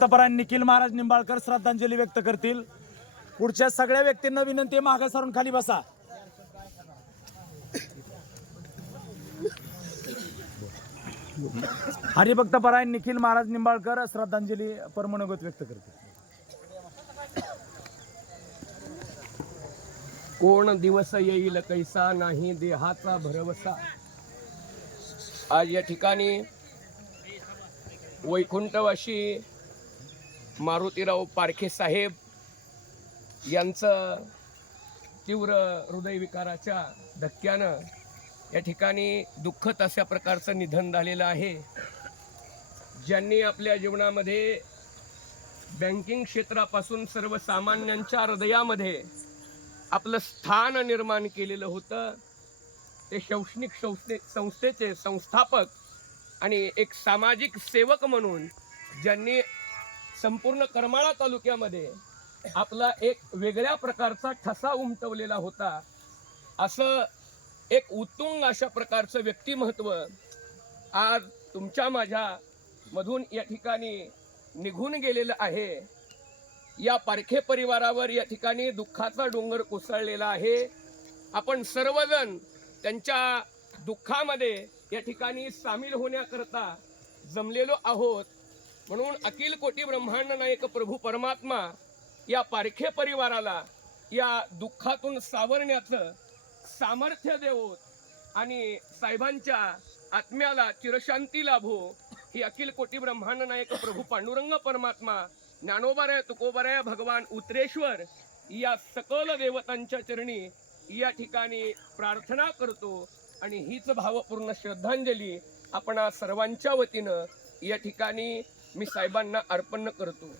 हरिभक्तपरायण निखिल महाराज निंबाळकर श्रद्धांजली व्यक्त करतील. पुढच्या सगळ्या व्यक्तींना विनंती आहे मागे सारून खाली बसा. हरिभक्तपरायण निखिल महाराज निंबाळकर श्रद्धांजली परमनोगत व्यक्त करतील. कोण दिवस येईल कैसा नाही देहाचा भरवसा? आज या ठिकाणी वैकुंठवाशी मारुतीराव पारखे साहेब यांचं तीव्र हृदयविकाराच्या धक्क्यानं या ठिकाणी दुःखद अशा प्रकारचं निधन झालेलं आहे. ज्यांनी आपल्या जीवनामध्ये बँकिंग क्षेत्रापासून सर्वसामान्यांच्या हृदयामध्ये आपलं स्थान निर्माण केलेलं होतं. ते शैक्षणिक संस्थे संस्थेचे संस्थापक आणि एक सामाजिक सेवक म्हणून ज्यांनी संपूर्ण करमाळा तालुक्यामध्ये आपला एक वेगळ्या प्रकारचा ठसा उमटवलेला होता. असं एक उत्तुंग अशा प्रकारचं व्यक्तिमत्व आज तुमच्या माझ्या मधून या ठिकाणी निघून गेलेलं आहे. या पारखे परिवारावर या ठिकाणी दुःखाचा डोंगर कोसळलेला आहे. आपण सर्वजण त्यांच्या दुःखामध्ये या ठिकाणी सामील होण्याकरता जमलेलो आहोत. म्हणून अखिल कोटी ब्रह्मांड नायक प्रभू परमात्मा या पारखे परिवाराला या दुःखातून सावरण्याचं सामर्थ्य देवोत आणि साहेबांच्या आत्म्याला चिरशांती लाभो ही अखिल कोटी ब्रह्मांड नायक प्रभू पांडुरंग परमात्मा ज्ञानोबाराय तुकोबाराय भगवान उत्रेश्वर या सकल देवतांच्या चरणी या ठिकाणी प्रार्थना करतो आणि हीच भावपूर्ण श्रद्धांजली आपण सर्वांच्या वतीनं या ठिकाणी मी साहेबांना अर्पण करतो.